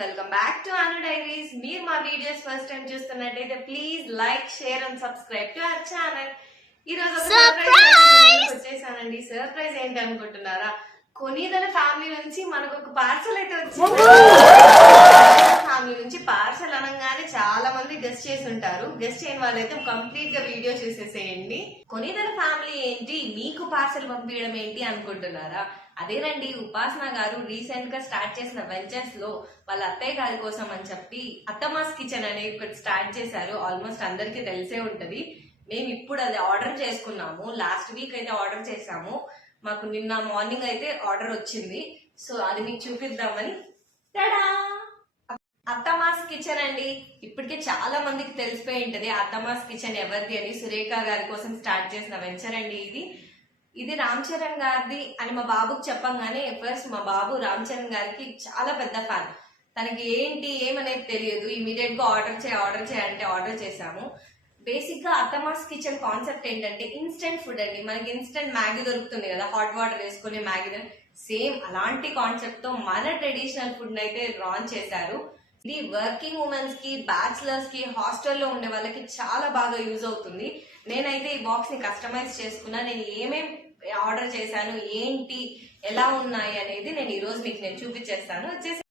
Welcome back to Anu diaries. మీరు మా videos first time చూస్తున్నట్టయితే please like, share and subscribe to our channel. ఈ రోజు ఒక సర్ప్రైజ్ వచ్చేసానండి. సర్ప్రైజ్ ఏంటి అనుకుంటున్నారా? కొనిదల ఫ్యామిలీ నుంచి మనకు ఒక పార్సల్ అయితే వచ్చింది. ఫ్యామిలీ నుంచి పార్సల్ అనగానే చాలా మంది గెస్ట్ చేసి ఉంటారు. గెస్ట్ చేయని వాళ్ళైతే కంప్లీట్ గా వీడియో చూసేసేయండి. కొనిదల ఫ్యామిలీ ఏంటి, మీకు పార్సల్ పంపించడం ఏంటి అనుకుంటున్నారా? అదేనండి, ఉపాసన గారు రీసెంట్ గా స్టార్ట్ చేసిన వెంచర్స్ లో వాళ్ళ అత్తయ్య గారి కోసం అని చెప్పి అత్తమాస్ కిచెన్ అనేది ఒకటి స్టార్ట్ చేశారు. ఆల్మోస్ట్ అందరికీ తెలిసే ఉంటది. మేము ఇప్పుడు అది ఆర్డర్ చేసుకున్నాము. లాస్ట్ వీక్ అయితే ఆర్డర్ చేసాము. మాకు నిన్న మార్నింగ్ అయితే ఆర్డర్ వచ్చింది. సో అది మీకు చూపిద్దామని. అత్తమాస్ కిచెన్ అండి. ఇప్పటికే చాలా మందికి తెలిసిపోయి ఉంటది అత్తమాస్ కిచెన్ ఎవరిది అని. సురేఖ గారి కోసం స్టార్ట్ చేసిన వెంచర్ అండి ఇది రామ్ చరణ్ గారిది అని మా బాబుకి చెప్పంగానే ఫస్ట్ మా బాబు రామ్ చరణ్ గారికి చాలా పెద్ద ఫ్యాన్. తనకి ఏంటి ఏమనేది తెలియదు. ఇమీడియట్ గా ఆర్డర్ చేయాలంటే ఆర్డర్ చేసాము. బేసిక్ గా అత్తమాస్ కిచెన్ కాన్సెప్ట్ ఏంటంటే ఇన్స్టెంట్ ఫుడ్ అండి. మనకి ఇన్స్టెంట్ మ్యాగీ దొరుకుతుంది కదా, హాట్ వాటర్ వేసుకుని మ్యాగీ, సేమ్ అలాంటి కాన్సెప్ట్ తో మన ట్రెడిషనల్ ఫుడ్ అయితే లాంచ్ చేశారు. ఇది వర్కింగ్ ఉమెన్స్ కి, బ్యాచిలర్స్ కి, హాస్టల్లో ఉండే వాళ్ళకి చాలా బాగా యూజ్ అవుతుంది. నేనైతే ఈ బాక్స్ ని కస్టమైజ్ చేసుకున్నా. నేను ఏమేమి ఆర్డర్ చేశాను, ఏంటి, ఎలా ఉన్నాయి అనేది నేను ఈ రోజు మీకు చూపించేస్తాను. వచ్చేసి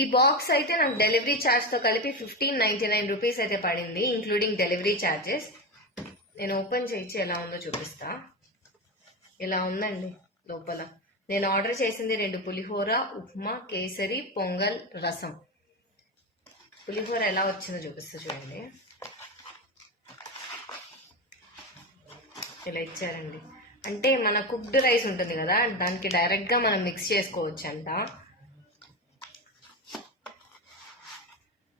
ఈ బాక్స్ అయితే నాకు డెలివరీ ఛార్జ్ తో కలిపి 1599 రూపీస్ అయితే పడింది, ఇంక్లూడింగ్ డెలివరీ ఛార్జెస్. నేను ఓపెన్ చేయించి ఎలా ఉందో చూపిస్తా. ఇలా ఉందండి లోపల. నేను ఆర్డర్ చేసింది 2 పులిహోర, ఉప్మా, కేసరి, పొంగల్, రసం. పులిహోర ఎలా వచ్చిందో చూపిస్తా చూడండి. ఇలా ఇచ్చారండి. అంటే మన కుక్డ్ రైస్ ఉంటుంది కదా, దానికి డైరెక్ట్ గా మనం మిక్స్ చేసుకోవచ్చు అంట.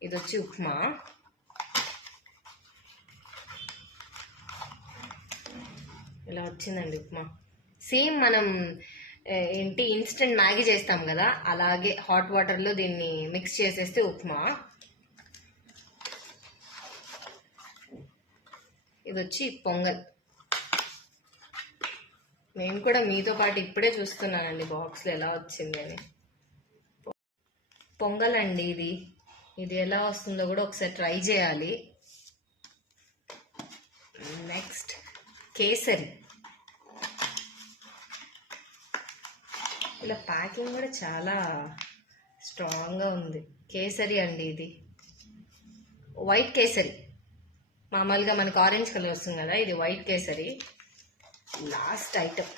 ఇది వచ్చి ఉప్మా. ఇలా వచ్చిందండి ఉప్మా. సేమ్ మనం ఏంటి ఇన్స్టెంట్ మ్యాగీ చేస్తాం కదా, అలాగే హాట్ వాటర్ లో దీన్ని మిక్స్ చేసేస్తే ఉప్మా. ఇది వచ్చి పొంగల్. నేను కూడా మీతో పాటు ఇప్పుడే చూస్తున్నానండి బాక్స్ లో ఎలా వచ్చింది అని. పొంగల్ అండి ఇది ఎలా వస్తుందో కూడా ఒకసారి ట్రై చేయాలి. నెక్స్ట్ కేసరి. ఇలా ప్యాకింగ్ కూడా చాలా స్ట్రాంగ్ గా ఉంది. కేసరి అండి, ఇది వైట్ కేసరి. మామూలుగా మనకు ఆరెంజ్ కలర్ వస్తుంది కదా, ఇది white kesari. Last item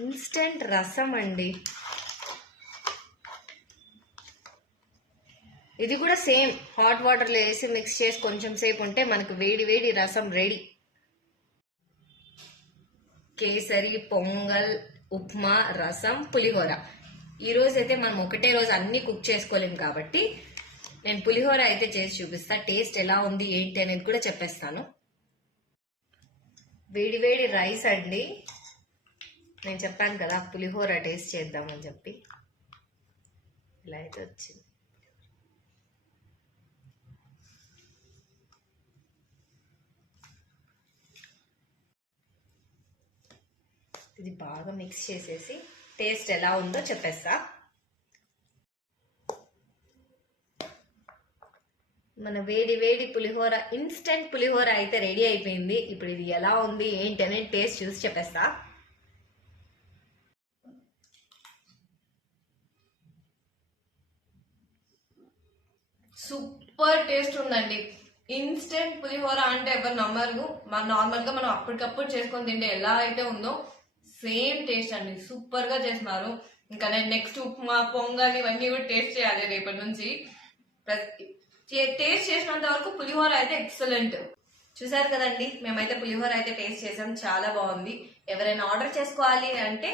instant రసం అండి. ఇది కూడా సేమ్ హాట్ వాటర్ లో వేసి మిక్స్ చేసి కొంచెం సేపు ఉంటే మనకు వేడి వేడి రసం రెడీ. కేసరి, పొంగల్, ఉప్మా, రసం, పులిహోర. ఈ రోజు అయితే మనం ఒకటే రోజు అన్ని కుక్ చేసుకోలేం కాబట్టి నేను పులిహోర అయితే చేసి చూపిస్తా. టేస్ట్ ఎలా ఉంది ఏంటి అనేది కూడా చెప్పేస్తాను. వేడి వేడి రైస్ అండి. నేను చెప్పాను కదా పులిహోర టేస్ట్ చేద్దామని చెప్పి. ఇలా అయితే వచ్చింది. ఇది బాగా మిక్స్ చేసేసి టేస్ట్ ఎలా ఉందో చెప్పేస్తా. మన వేడి వేడి పులిహోర, ఇన్స్టెంట్ పులిహోర అయితే రెడీ అయిపోయింది. ఇప్పుడు ఇది ఎలా ఉంది ఏంటి అనేది టేస్ట్ చూసి చెప్పేస్తా. సూపర్ టేస్ట్ ఉందండి. ఇన్స్టెంట్ పులిహోర అంటే ఎవరు నమ్మరు. నార్మల్ గా మనం అప్పటికప్పుడు చేసుకొని తింటే ఎలా అయితే ఉందో సేమ్ టేస్ట్ అండి. సూపర్ గా చేస్తున్నారు. ఇంకా నేను నెక్స్ట్ ఉప్మా, పొంగల్ ఇవన్నీ కూడా టేస్ట్ చేయాలి రేపటి నుంచి. టేస్ట్ చేసినంత వరకు పులిహోర అయితే ఎక్సలెంట్. చూసారు కదండి, మేమైతే పులిహోర అయితే టేస్ట్ చేసాం. చాలా బాగుంది. ఎవరైనా ఆర్డర్ చేసుకోవాలి అంటే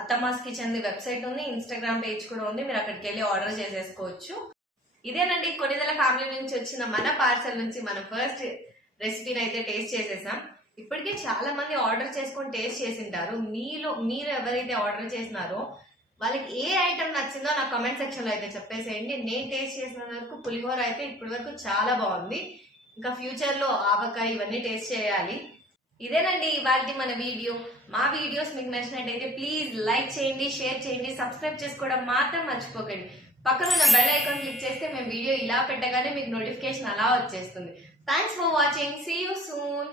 అత్తమాస్ కిచెన్ వెబ్సైట్ ఉంది, ఇన్స్టాగ్రామ్ పేజ్ కూడా ఉంది. మీరు అక్కడికి వెళ్ళి ఆర్డర్ చేసేసుకోవచ్చు. ఇదేనండి కొనిదల ఫ్యామిలీ నుంచి వచ్చిన మన పార్సల్ నుంచి మన ఫస్ట్ రెసిపీని అయితే టేస్ట్ చేసేసాం. ఇప్పటికే చాలా మంది ఆర్డర్ చేసుకొని టేస్ట్ చేసింటారు. మీరు ఎవరైతే ఆర్డర్ చేసినారో వాళ్ళకి ఏ ఐటమ్ నచ్చిందో నాకు కమెంట్ సెక్షన్ లో అయితే చెప్పేసేయండి. నేను టేస్ట్ చేసిన వరకు పులిహోర అయితే ఇప్పటి వరకు చాలా బాగుంది. ఇంకా ఫ్యూచర్ లో ఆవకాయ ఇవన్నీ టేస్ట్ చేయాలి. ఇదేనండి ఇవాళ మన వీడియో. మా వీడియోస్ మీకు నచ్చినట్టయితే ప్లీజ్ లైక్ చేయండి, షేర్ చేయండి, సబ్స్క్రైబ్ చేసుకోవడం మాత్రం మర్చిపోకండి. పక్కన ఉన్న బెల్ ఐకాన్ క్లిక్ చేస్తే మేము వీడియో ఇలా పెట్టగానే మీకు నోటిఫికేషన్ అలా వచ్చేస్తుంది. Thanks for watching. See you soon.